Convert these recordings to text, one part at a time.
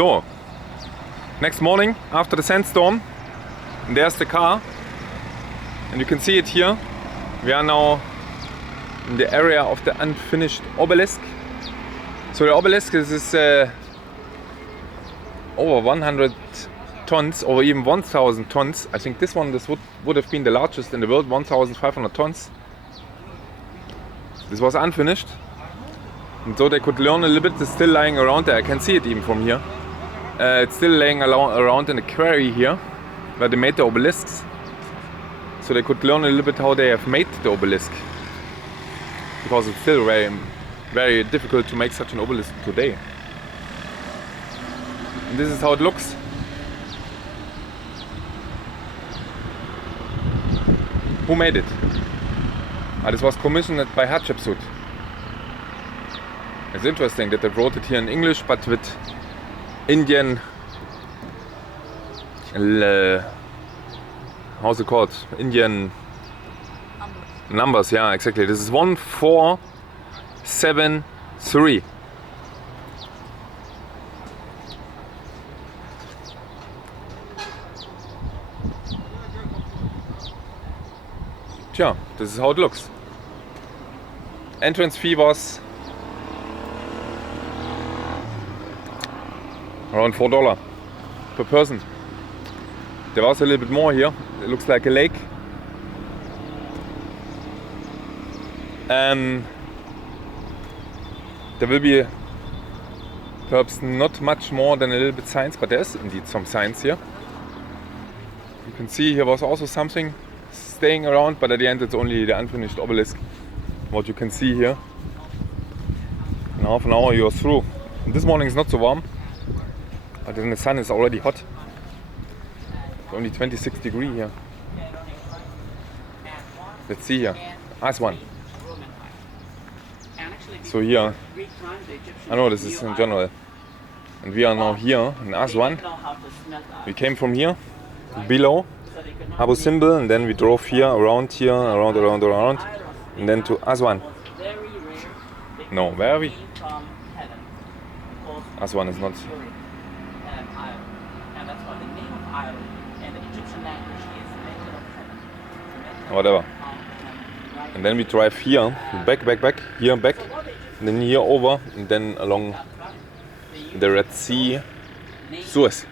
So, next morning after the sandstorm, and there's the car, and you can see it here. We are now in the area of the unfinished obelisk. So the obelisk is over 100 tons, or even 1,000 tons. I think this would have been the largest in the world, 1,500 tons. This was unfinished, and so they could learn a little bit. It's still lying around there. I can see it even from here. It's still laying around in the quarry here, where they made the obelisks. So they could learn a little bit how they have made the obelisk, because it's still very, very difficult to make such an obelisk today. And this is how it looks. Who made it? This was commissioned by Hatshepsut. It's interesting that they wrote it here in English, but with Indian, how's it called? Indian numbers, yeah, exactly. This is 1473. Tja, this is how it looks. Entrance fee was around $4 per person. There was a little bit more here. It looks like a lake. There will be perhaps not much more than a little bit science, but there is indeed some science here. You can see here was also something staying around, but at the end it's only the unfinished obelisk. What you can see here. In half an hour you're through. And this morning is not so warm, but then the sun is already hot. It's only 26 degrees here. Let's see here. Aswan. So here, I know this is in general. And we are now here in Aswan. We came from here, below Abu Simbel, and then we drove around, and then to Aswan. No, where are we? Aswan is not. Whatever. And then we drive here, back, here back, and then here over, and then along the Red Sea, Suez.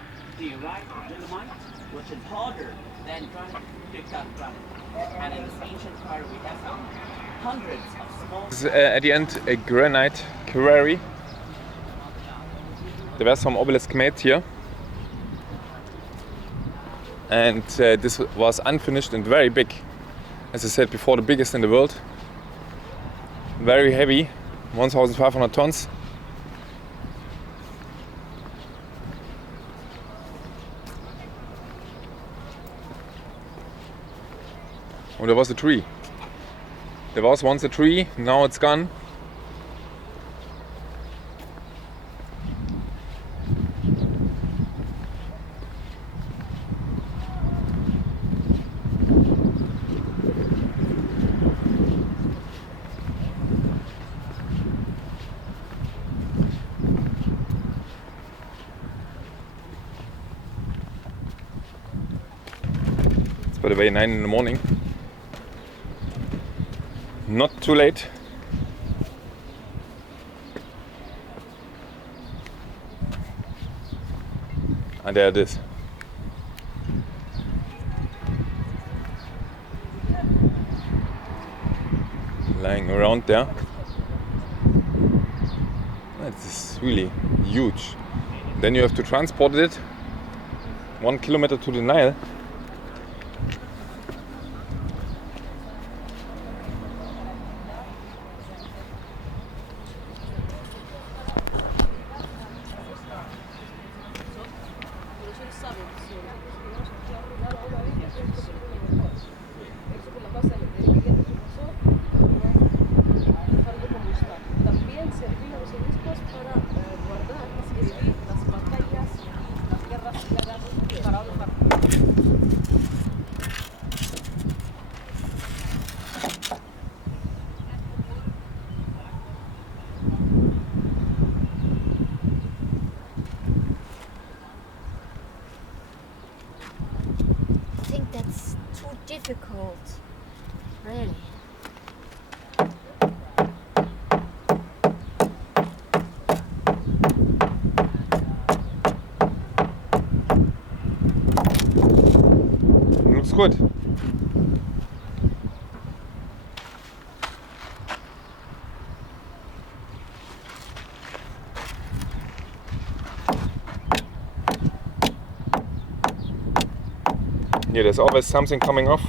This is at the end a granite quarry. There were some obelisks made here, and this was unfinished and very big. As I said before, the biggest in the world. Very heavy, 1,500 tons. Oh, there was a tree. There was once a tree, now it's gone. It's by the way 9 in the morning. Not too late. And there it is. Lying around there. It's really huge. Then you have to transport it 1 kilometer to the Nile. difficult. Really. Looks good. Yeah, there's always something coming off.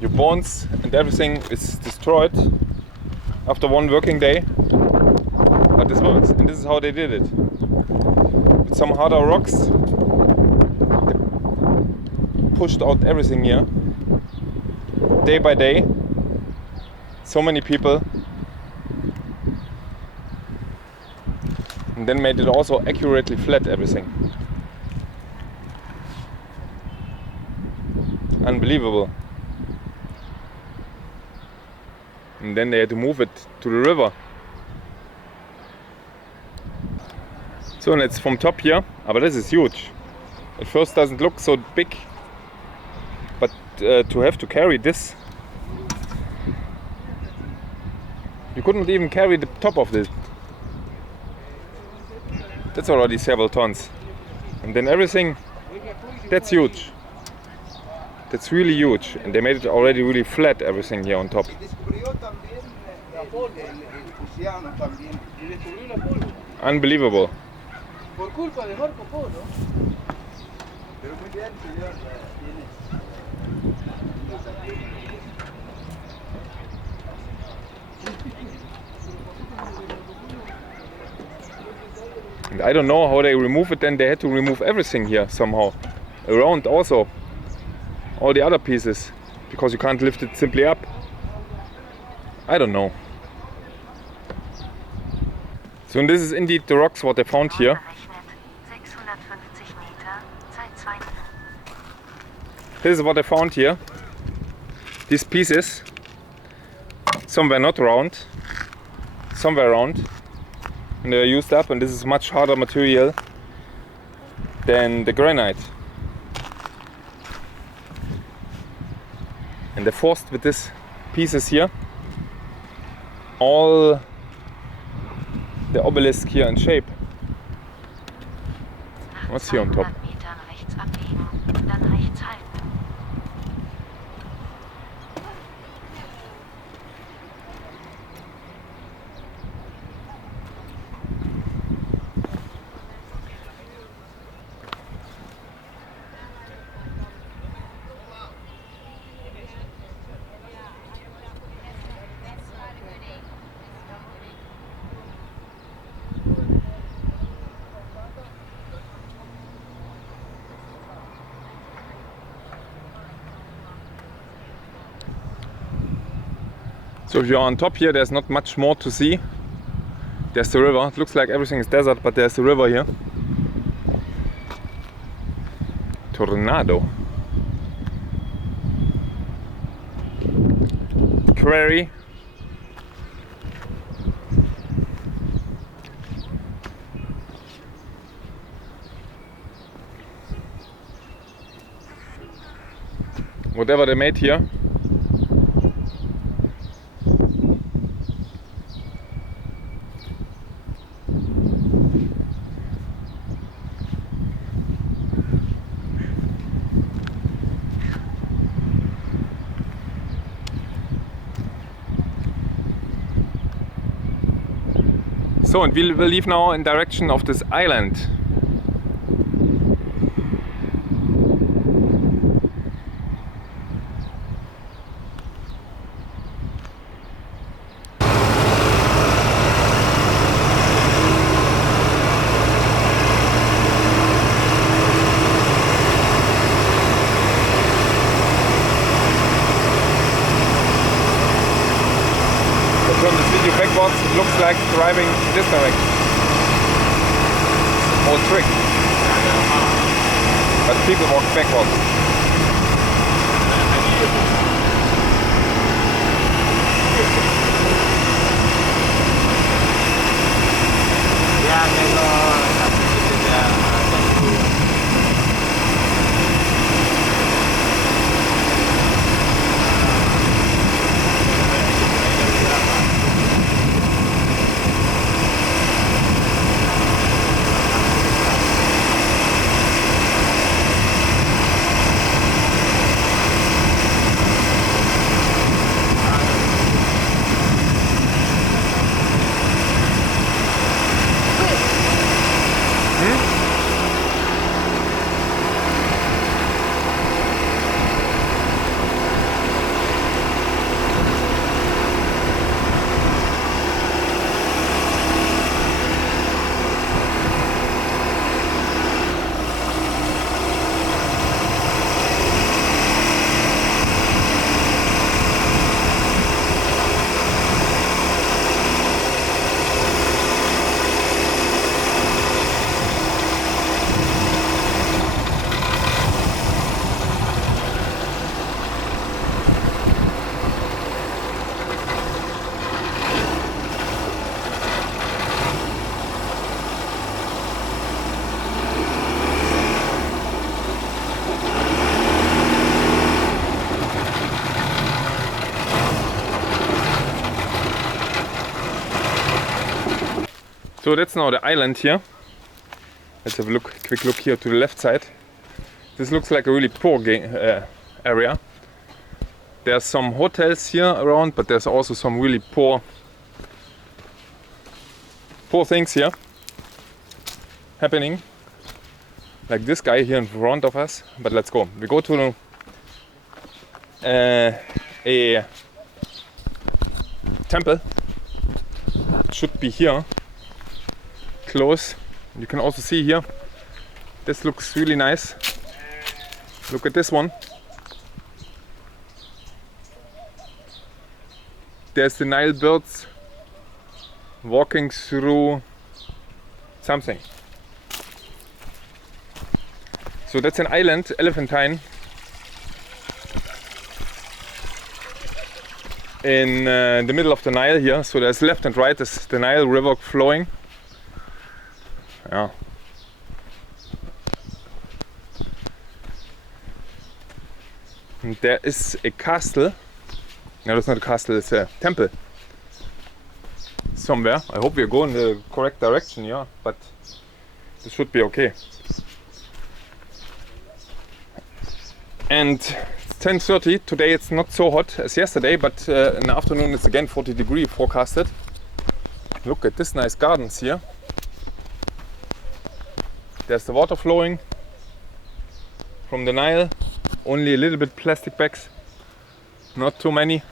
Your bones and everything is destroyed after one working day. But this works, and this is how they did it. With some harder rocks, they pushed out everything here. Day by day. So many people. And then made it also accurately flat, everything. Unbelievable. And then they had to move it to the river. So, and it's from top here, but this is huge. At first doesn't look so big, but to have to carry this, you couldn't even carry the top of this. That's already several tons. And then everything, that's huge. That's really huge, and they made it already really flat, everything here on top. Unbelievable. And I don't know how they remove it, then they had to remove everything here somehow. Around also. All the other pieces, because you can't lift it simply up. I don't know. So, and this is indeed the rocks what they found here. This is what I found here. These pieces. Some were not round, some were round, and they were used up. And this is much harder material than the granite. And they forced with these pieces here all the obelisk here in shape. What's here on top? So if you're on top here, there's not much more to see. There's the river. It looks like everything is desert, but there's the river here. Tornado. Quarry. Whatever they made here. So, and we will leave now in direction of this island. Turn this video backwards, it looks like driving in this direction. Whole trick. But people walk backwards. So that's now the island here. Let's have a quick look here to the left side. This looks like a really poor area. There's some hotels here around, but there's also some really poor things here happening. Like this guy here in front of us. But let's go. We go to a temple. It should be here, close. You can also see here, this looks really nice. Look at this one. There's the Nile birds walking through something. So that's an island, Elephantine, in the middle of the Nile here. So there's left and right, there's the Nile river flowing. Yeah. And there is a castle. No, that's not a castle, it's a temple. Somewhere. I hope we go in the correct direction, yeah, but this should be okay. And it's 10:30. Today it's not so hot as yesterday, but in the afternoon it's again 40 degrees forecasted. Look at this nice gardens here. There's the water flowing from the Nile. Only a little bit plastic bags, not too many.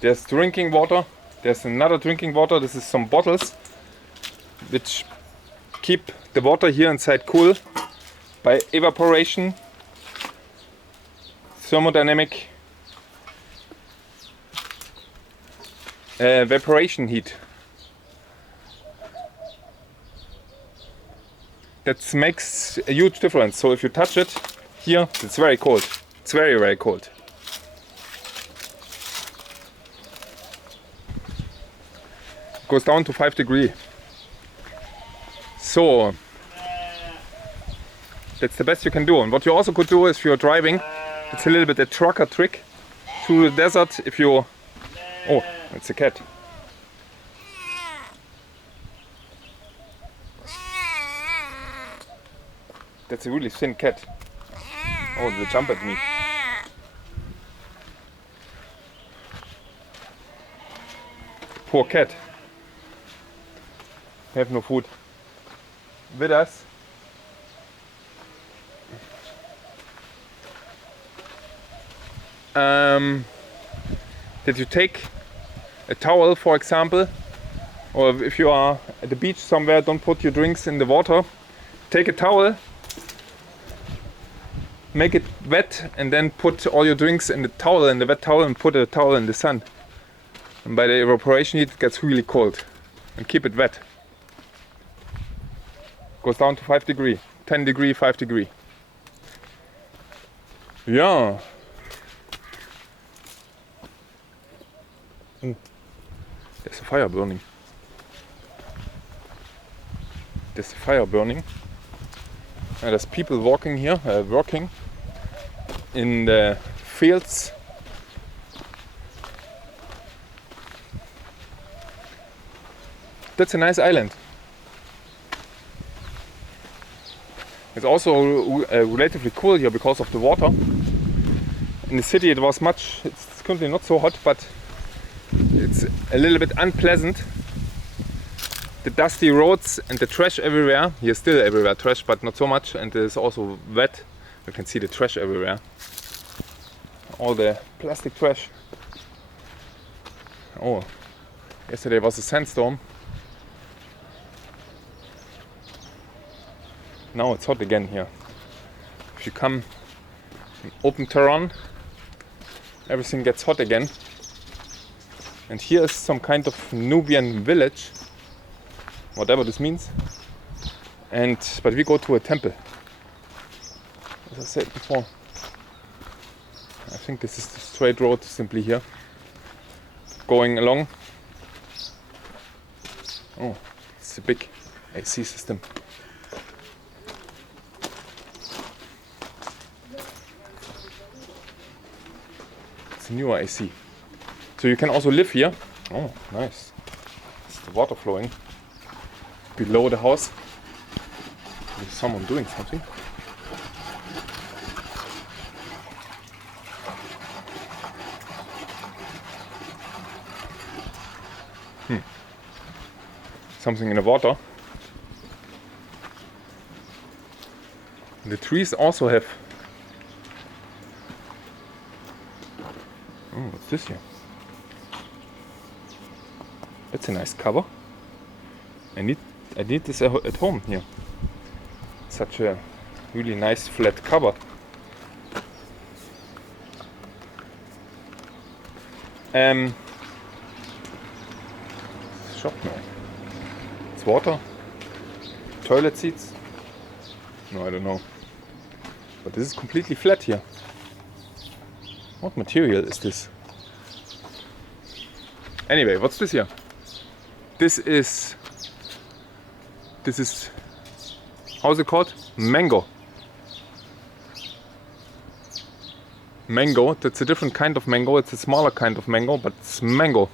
There's drinking water. There's another drinking water. This is some bottles which keep the water here inside cool by evaporation, thermodynamic evaporation heat. That makes a huge difference. So if you touch it here, it's very cold. It's very, very cold. It goes down to 5 degrees. So that's the best you can do. And what you also could do is, if you're driving, it's a little bit a trucker trick through the desert. If you, oh, it's a cat. That's a really thin cat. Oh, they jump at me. Poor cat. We have no food with us. That you take a towel, for example, or if you are at the beach somewhere, don't put your drinks in the water. Take a towel, make it wet, and then put all your drinks in the towel, in the wet towel, and put a towel in the sun. And by the evaporation heat, it gets really cold. And keep it wet. Goes down to 5 degrees, 10 degrees, 5 degrees. Yeah. There's a fire burning. There's a fire burning. And there's people walking here, working in the fields. That's a nice island. It's also relatively cool here because of the water. In the city it's currently not so hot, but it's a little bit unpleasant. The dusty roads and the trash everywhere. Here's still everywhere trash, but not so much. And it's also wet. You can see the trash everywhere. All the plastic trash. Oh, yesterday was a sandstorm. Now it's hot again here. If you come in open terrain, everything gets hot again. And here is some kind of Nubian village, whatever this means. But we go to a temple. As I said before, I think this is the straight road simply here. Going along. Oh, it's a big AC system. It's a newer AC. So you can also live here. Oh, nice. It's the water flowing below the house. There's someone doing something. Something in the water. The trees also have... Oh, what's this here? That's a nice cover. I need this at home here. Such a really nice flat cover. Shop now. It's water. Toilet seats. No, I don't know. But this is completely flat here. What material is this? Anyway, what's this here? This is how's it called? Mango. Mango, that's a different kind of mango. It's a smaller kind of mango, but it's mango.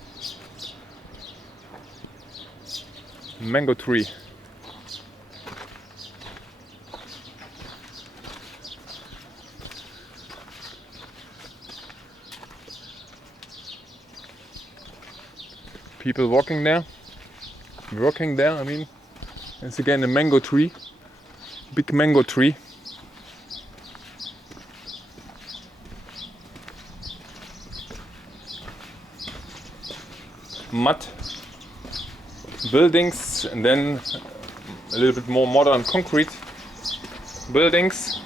Mango tree. People walking there, working there, I mean. It's again a mango tree, big mango tree. Mud buildings, and then a little bit more modern concrete buildings.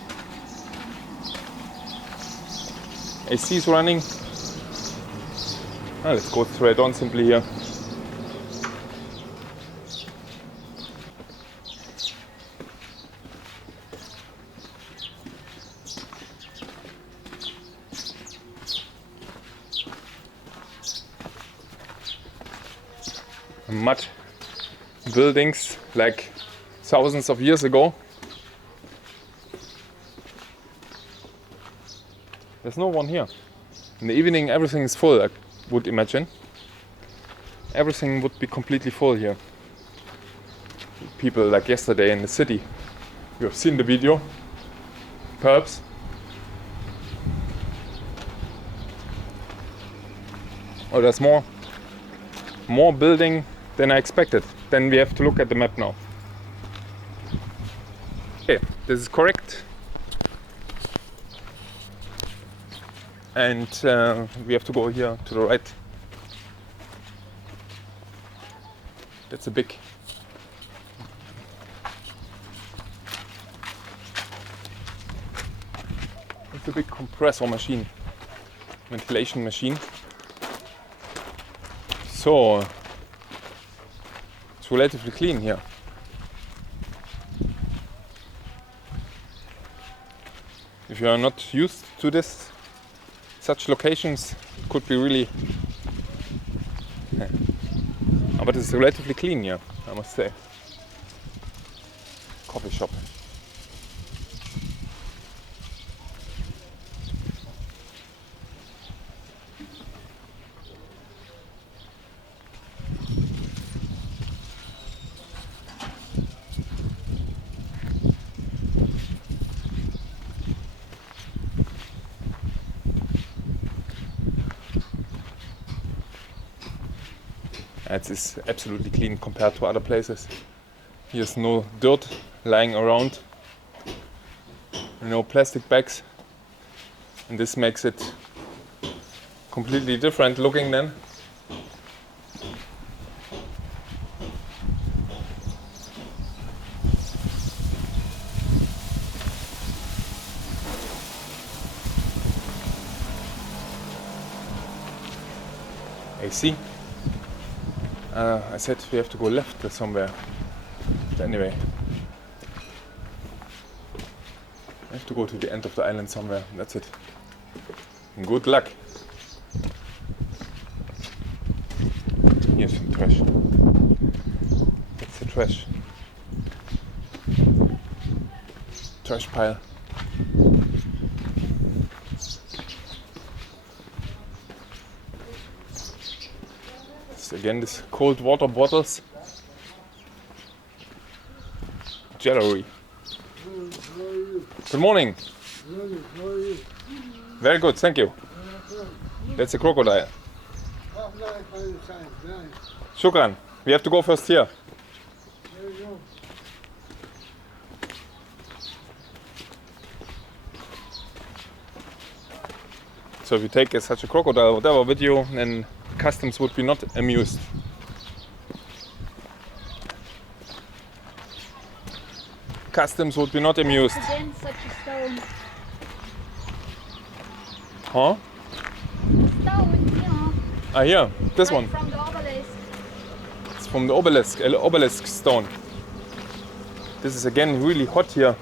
AC is running. Let's go straight on simply here. Mud buildings like thousands of years ago. There's no one here. In the evening everything is full, I would imagine. Everything would be completely full here. People like yesterday in the city. You have seen the video, perhaps. Oh, there's more building than I expected. Then we have to look at the map now. Okay, this is correct. And we have to go here to the right. That's a big... It's a big compressor machine, ventilation machine. So, it's relatively clean here. If you are not used to this, such locations could be really... But it's relatively clean here, I must say. Coffee shop. It is absolutely clean compared to other places. Here's no dirt lying around, no plastic bags, and this makes it completely different looking then. AC. I said we have to go left somewhere. But anyway, I have to go to the end of the island somewhere. That's it. Good luck. Here's some trash. That's the trash. Trash pile. There's again this cold water bottles. Jewelry. Good morning. Very good, thank you. That's a crocodile. Shukran. We have to go first here. So if you take such a crocodile or whatever with you, then customs would be not amused. Customs would be not amused. Again, such a stone. Huh? Stone, yeah. Ah, here, this Right one. from the obelisk. It's from the obelisk stone. This is again really hot here.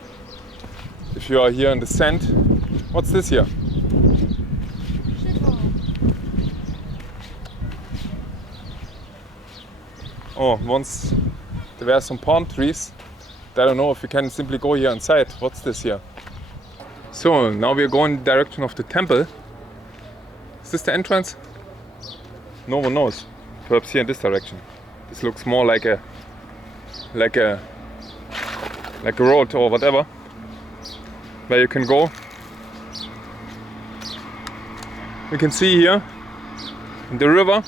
If you are here in the sand. What's this here? Shithole. Oh, once there were some palm trees. I don't know if we can simply go here inside. What's this here? So now we are going in the direction of the temple. Is this the entrance? No one knows. Perhaps here in this direction. This looks more like a road or whatever, where you can go. You can see here the river.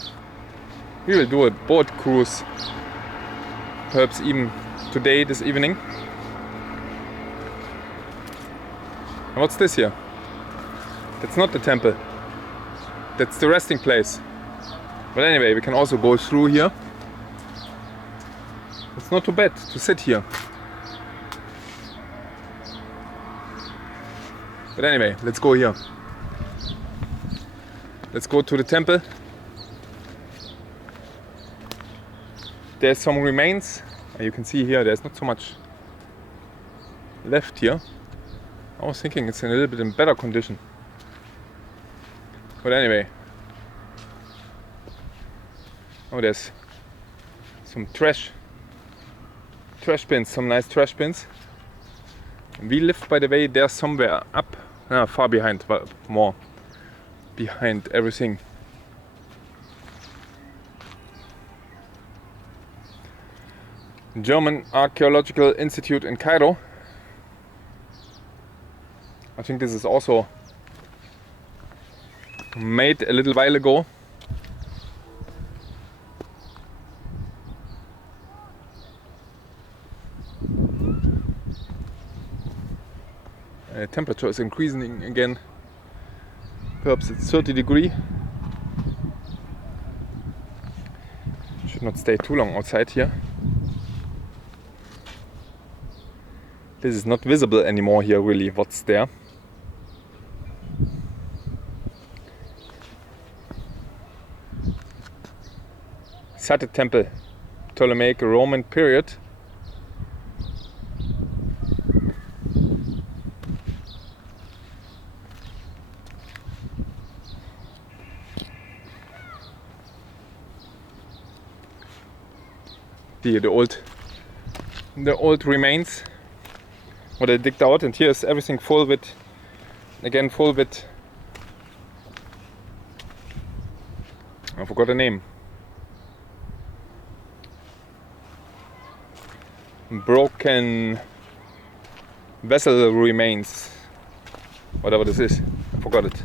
We will do a boat cruise, perhaps even today, this evening. And what's this here? That's not the temple. That's the resting place. But anyway, we can also go through here. It's not too bad to sit here. But anyway, let's go here. Let's go to the temple. There's some remains. You can see here there's not so much left here. I was thinking it's a little bit in better condition. But anyway. Oh, there's some trash bins, some nice trash bins. We live, by the way, there somewhere up, far behind, but more behind everything. German Archaeological Institute in Cairo. I think this is also made a little while ago. Temperature is increasing again. Perhaps it's 30 degrees. Should not stay too long outside here. This is not visible anymore here, really, what's there. Satet Temple, Ptolemaic Roman period. The old remains. What I digged out, and here is everything full with, again full with, I forgot the name. Broken vessel remains, whatever this is, I forgot it.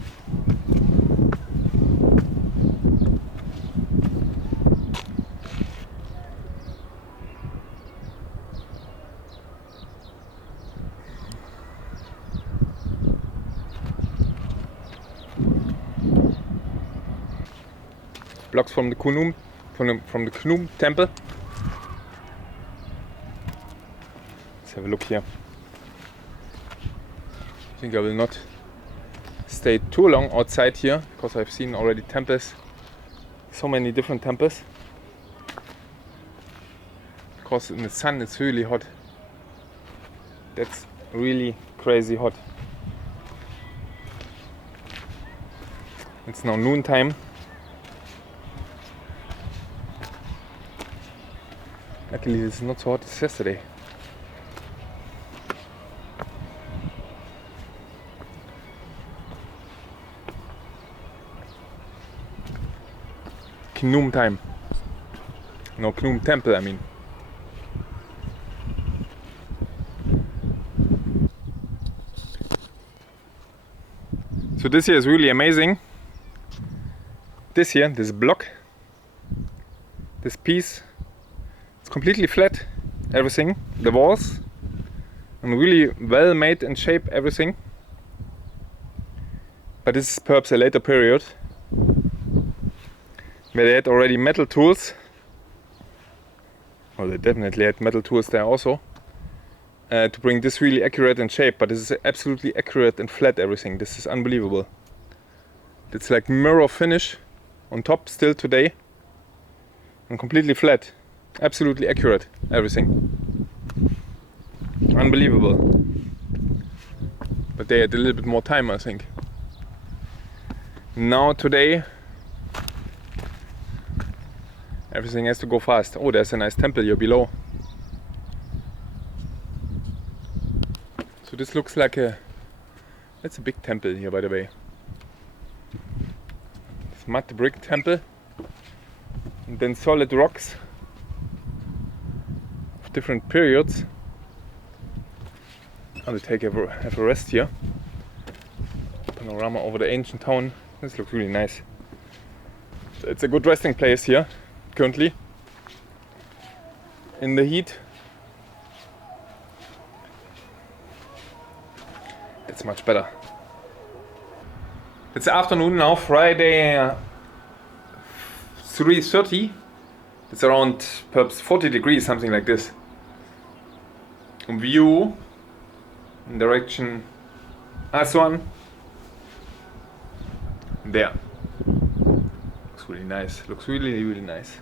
Blocks from the Khnum, from the Khnum temple. Let's have a look here. I think I will not stay too long outside here because I've seen already temples, so many different temples. Because in the sun it's really hot. That's really crazy hot. It's now noontime. Luckily it's not so hot as yesterday. Khnum time. No, Khnum temple, I mean. So this here is really amazing. This here, this block, this piece, it's completely flat, everything, the walls, and really well made and shape everything. But this is perhaps a later period, where they had already metal tools. Well, they definitely had metal tools there also, to bring this really accurate in shape. But this is absolutely accurate and flat, everything. This is unbelievable. It's like mirror finish on top still today, and completely flat, absolutely accurate, everything. Unbelievable. But they had a little bit more time, I think. Now today everything has to go fast. Oh, there's a nice temple here below. So this looks like that's a big temple here, by the way. It's mud brick temple, and then solid rocks of different periods. I will have a rest here. Panorama over the ancient town. This looks really nice. It's a good resting place here currently in the heat. It's much better. It's afternoon now, Friday, 3:30. It's around perhaps 40 degrees, something like this. View in direction Aswan. There. Looks really nice. Looks really, really nice.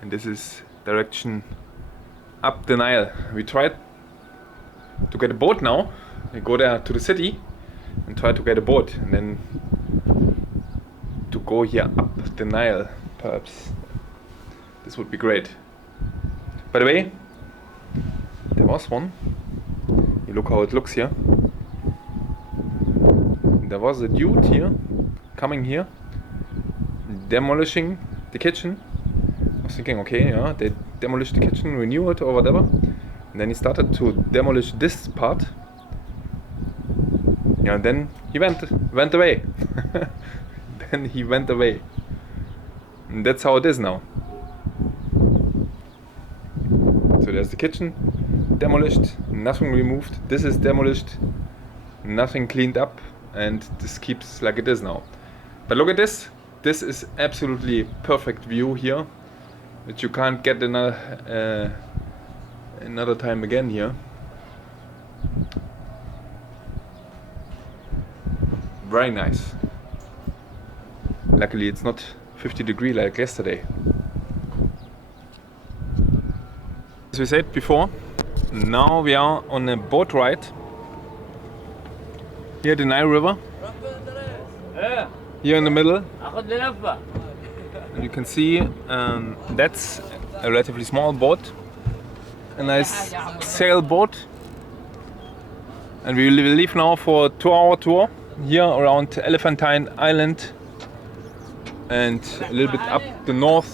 And this is direction up the Nile. We tried to get a boat now. We go there to the city and try to get a boat, and then to go here up the Nile, perhaps. This would be great. By the way, there was one. You look how it looks here. There was a dude here, coming here, demolishing the kitchen. I was thinking, okay, yeah, they demolished the kitchen, renew it or whatever. And then he started to demolish this part. Yeah, and then he went away. Then he went away. And that's how it is now. So there's the kitchen, demolished, nothing removed. This is demolished, nothing cleaned up, and this keeps like it is now. But look at this. This is absolutely perfect view here, which you can't get another time again here. Very nice. Luckily it's not 50 degrees like yesterday. As we said before, now we are on a boat ride here at the Nile River. Here in the middle. And you can see that's a relatively small boat, a nice sailboat. And we will leave now for a 2-hour tour here around Elephantine Island and a little bit up the north,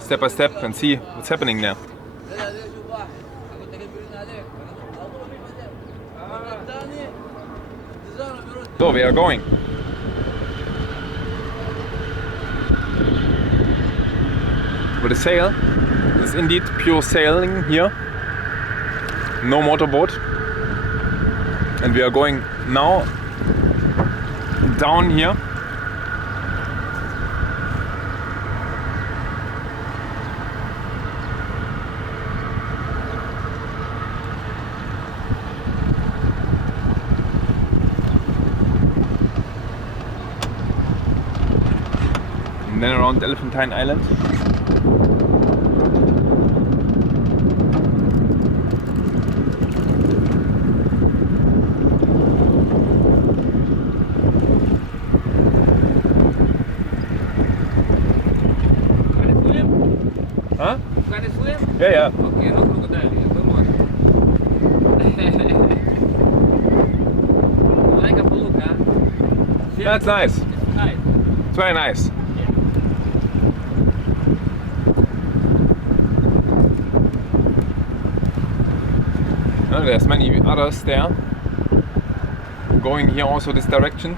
step by step, and see what's happening there. So we are going. With a sail. It's indeed pure sailing here. No motorboat. And we are going now down here. And then around Elephantine Island. Huh? Can I swim? Yeah, yeah. Okay, no crocodile here. Come on. Like a felucca. That's nice. It's nice. It's very nice. There's many others there. Going here also this direction.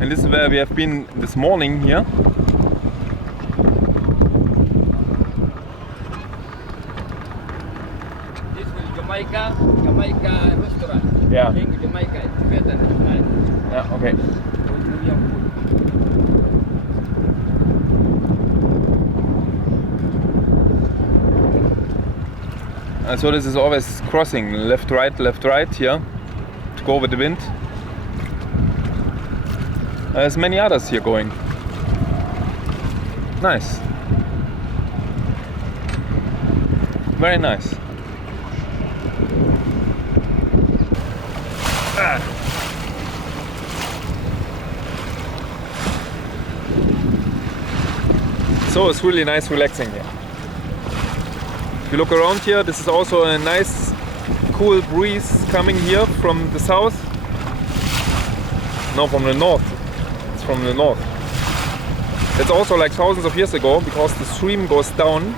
And this is where we have been this morning here. This is Jamaica restaurant. Yeah. In Jamaica, it's better than Nile. Yeah, okay. Nubian food. So this is always crossing left right here to go with the wind. There's many others here going. Nice. Very nice. So it's really nice relaxing here. If you look around here, this is also a nice cool breeze coming here from the south. No, from the north. It's from the north. It's also like thousands of years ago, because the stream goes down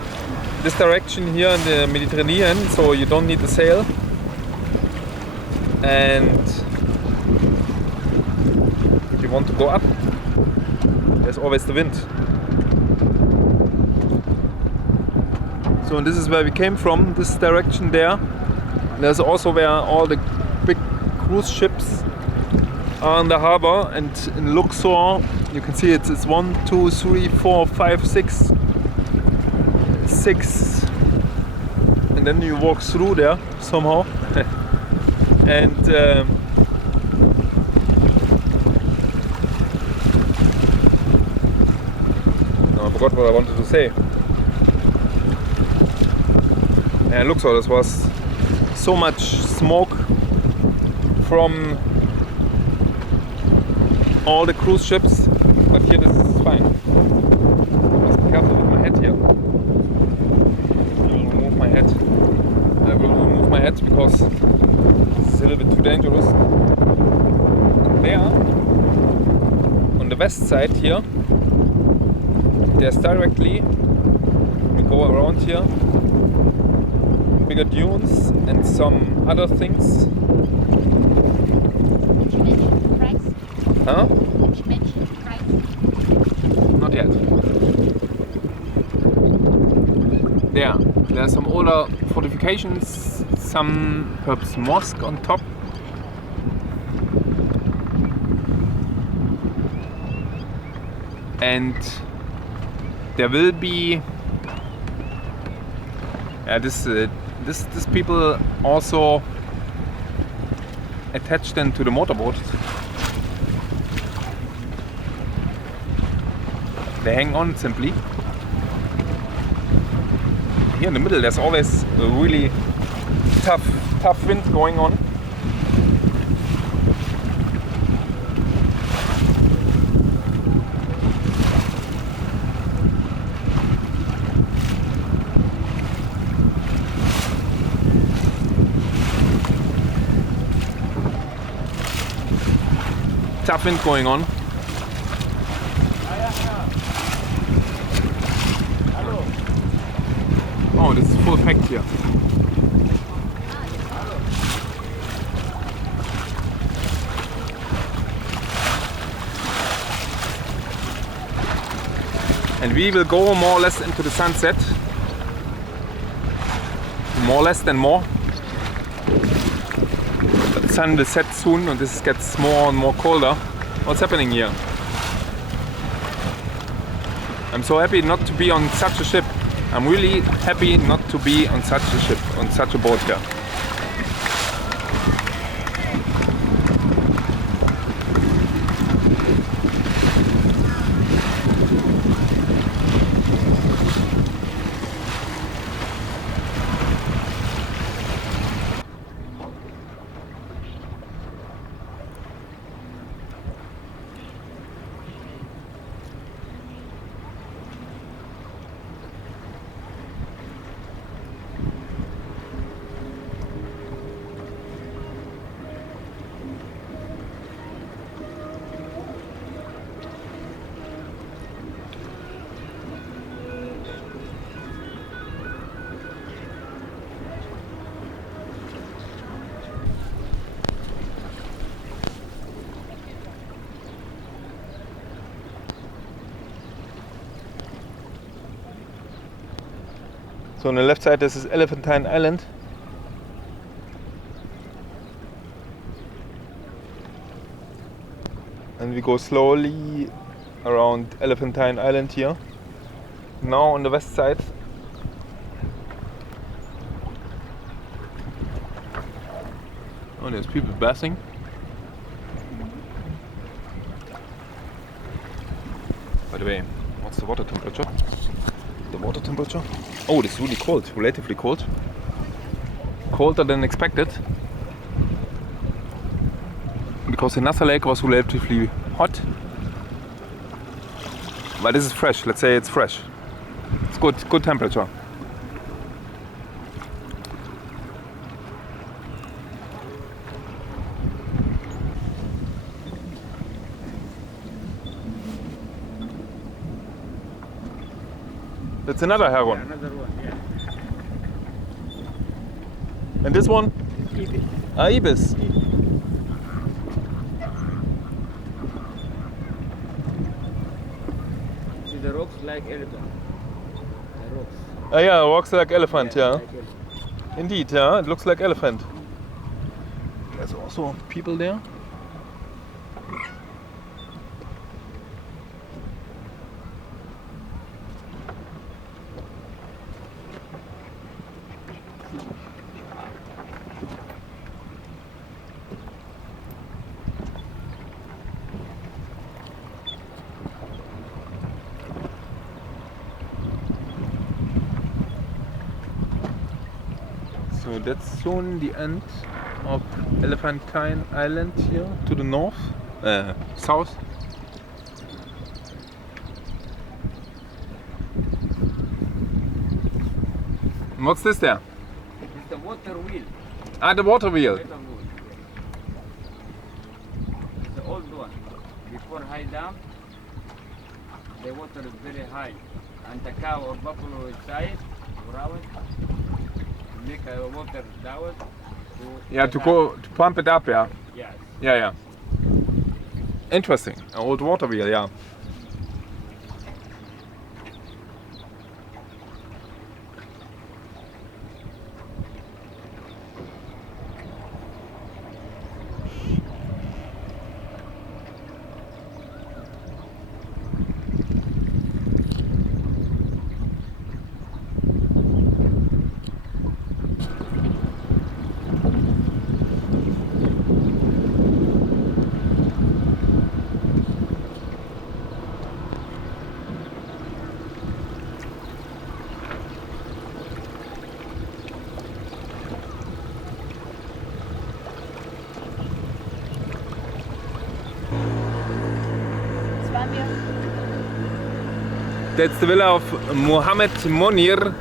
this direction here in the Mediterranean, so you don't need a sail. And if you want to go up, there's always the wind. So this is where we came from, this direction there. There's also where all the big cruise ships are in the harbor, and in Luxor you can see it's 1, 2, 3, 4, 5, 6, and then you walk through there somehow. And no, I forgot what I wanted to say. And Luxor, this was so much smoke from all the cruise ships, but here this is fine. I must be careful with my head here. I will remove my head. I will remove my head because it's a little bit too dangerous. And there, on the west side here, there's directly, we go around here, bigger dunes and some other things. Did you mention the price? Huh? Did you mention the price? Not yet. There are some older fortifications, some perhaps mosque on top. And there will be this people also attach them to the motorboat. They hang on simply. Here in the middle there's always a really tough wind going on. Tough wind going on. Oh, this is full packed here. And we will go more or less into the sunset. More or less than more. The sun will set soon and this gets more and more colder. What's happening here? I'm so happy not to be on such a ship. I'm really happy not to be on such a ship, on such a boat here. So on the left side this is Elephantine Island. And we go slowly around Elephantine Island here. Now on the west side. Oh, there's people bathing. By the way, what's the water temperature? The water temperature? Oh, this is really cold, relatively cold. Colder than expected. Because the Nasser Lake was relatively hot. But this is fresh, let's say it's fresh. It's good temperature. That's another heron. Another one, yeah. And this one? Ibis. Ah, ibis. See the rocks like elephant. The rocks. Ah, yeah, walks like elephant, yeah. Like elephant. Indeed, yeah, it looks like elephant. There's also people there. So that's soon the end of Elephantine Island here to the north, south. And what's this there? It's the water wheel. Ah, the water wheel. Water wheel. It's the old one. Before high dam, the water is very high. And the cow or buffalo inside, around, make a water down. Yeah, to pump it up, yeah. Yes. Yeah. Interesting. An old water wheel, yeah. That's the villa of Mohammed Monir,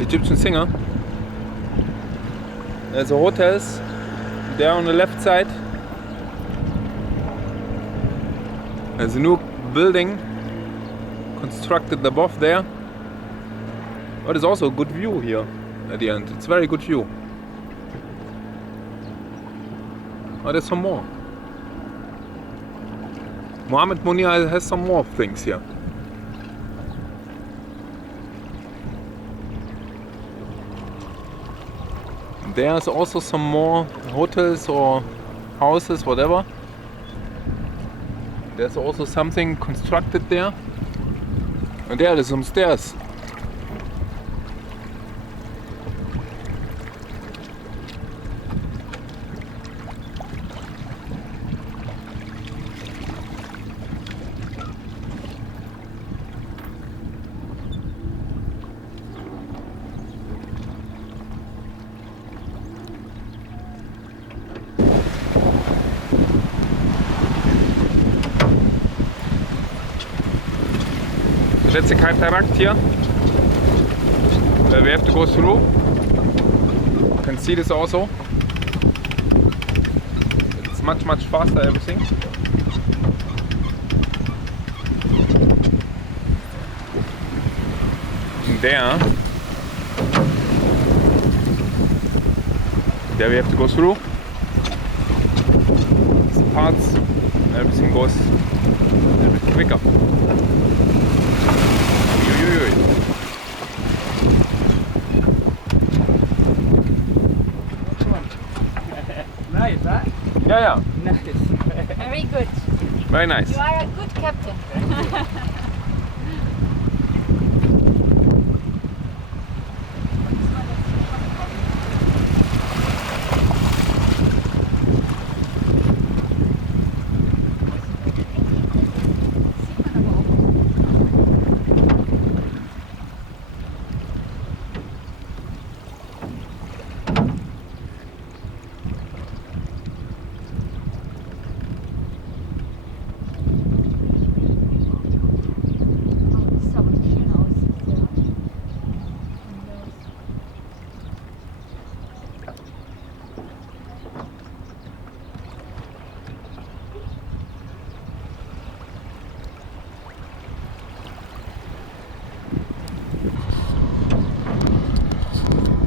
Egyptian singer. There's a hotels there on the left side. There's a new building constructed above there. But there's also a good view here at the end. It's a very good view. Oh, there's some more. Mohammed Monir has some more things here. There's also some more hotels or houses, whatever. There's also something constructed there. And there's some stairs. That's a cataract here, where we have to go through. You can see this also. It's much faster, everything. And there we have to go through. Some parts, everything goes a bit quicker. Nice, huh? Yeah, yeah. Nice. Very good. Very nice. You are a good captain.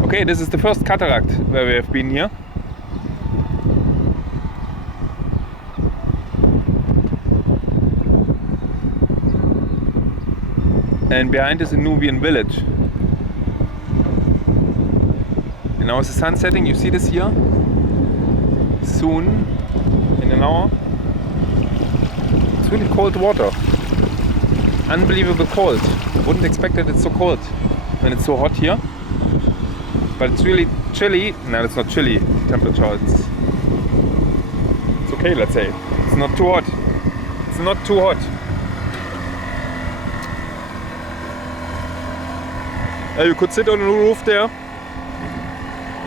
Okay, this is the first cataract where we have been here. And behind is a Nubian village. And now it's the sun setting, you see this here? Soon, in an hour. It's really cold water. Unbelievable cold. Wouldn't expect that it's so cold when it's so hot here. But it's really chilly. No, it's not chilly temperature. It's okay, let's say. It's not too hot. It's not too hot. You could sit on the roof there,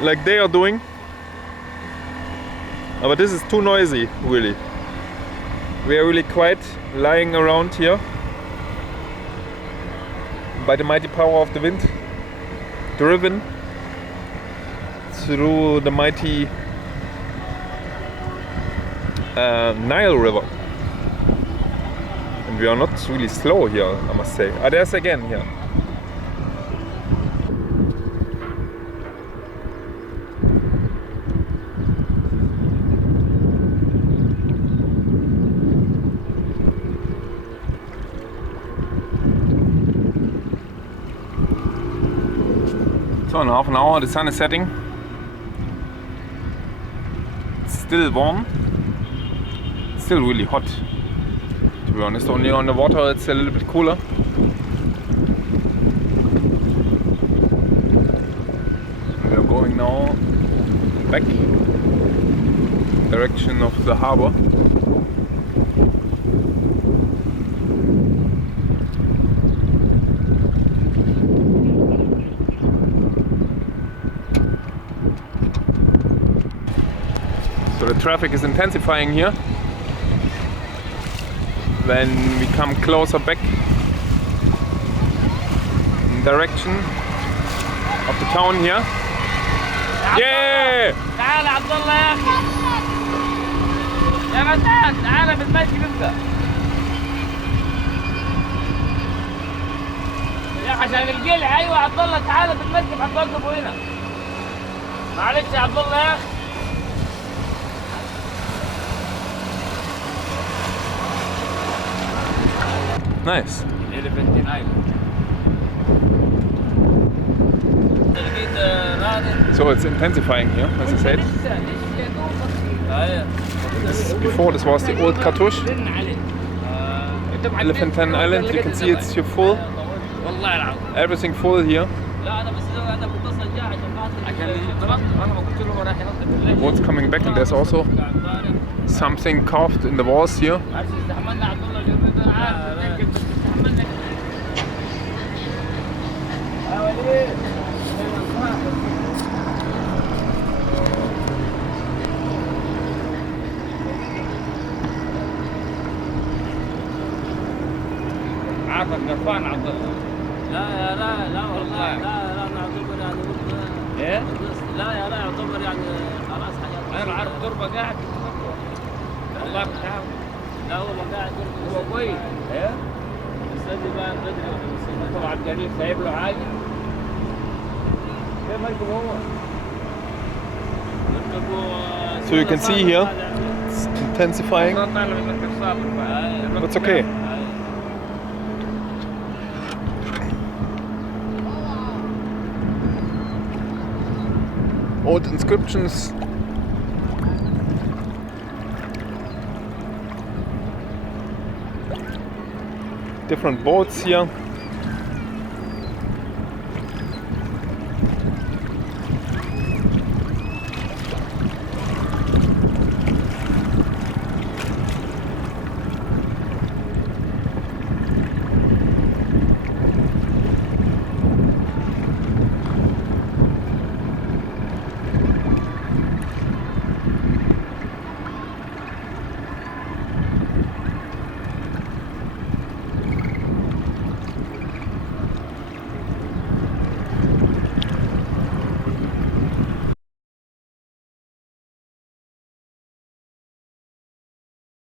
like they are doing. But this is too noisy, really. We are really quite lying around here by the mighty power of the wind, driven through the mighty Nile river. And we are not really slow here, I must say. There's again here. So in half an hour the sun is setting. It's still warm. It's still really hot. To be honest, only on the water it's a little bit cooler. We are going now back direction of the harbor. So the traffic is intensifying here. When we come closer back in direction of the town here. Yeah! تعال عبد الله يا اخي. يا فتاة تعال بالمركب ابدا. يا عشان القلع ايوه عبد الله تعال بالمركب هتوقفوا هنا. معلش يا عبد الله يا اخي. Nice. Elephantine Island. So it's intensifying here, as I said. Before this was the old cartouche. Elephantine Island, you can see it's here full. Everything full here. What's coming back, and there's also something carved in the walls here. عارفك قرفان عبد الله. لا والله لا نعتبر يعني ايه؟ لا يا لا يعتبر يعني خلاص حاجات. انا عارف تربه قاعد والله بتعاون. لا والله قاعد هو كويس. ايه؟ استني بقى بدري طبعا الجليل سايب له حاجه. كيف مركب هو؟ So you can see here, it's intensifying. But it's okay. Old inscriptions different boats here.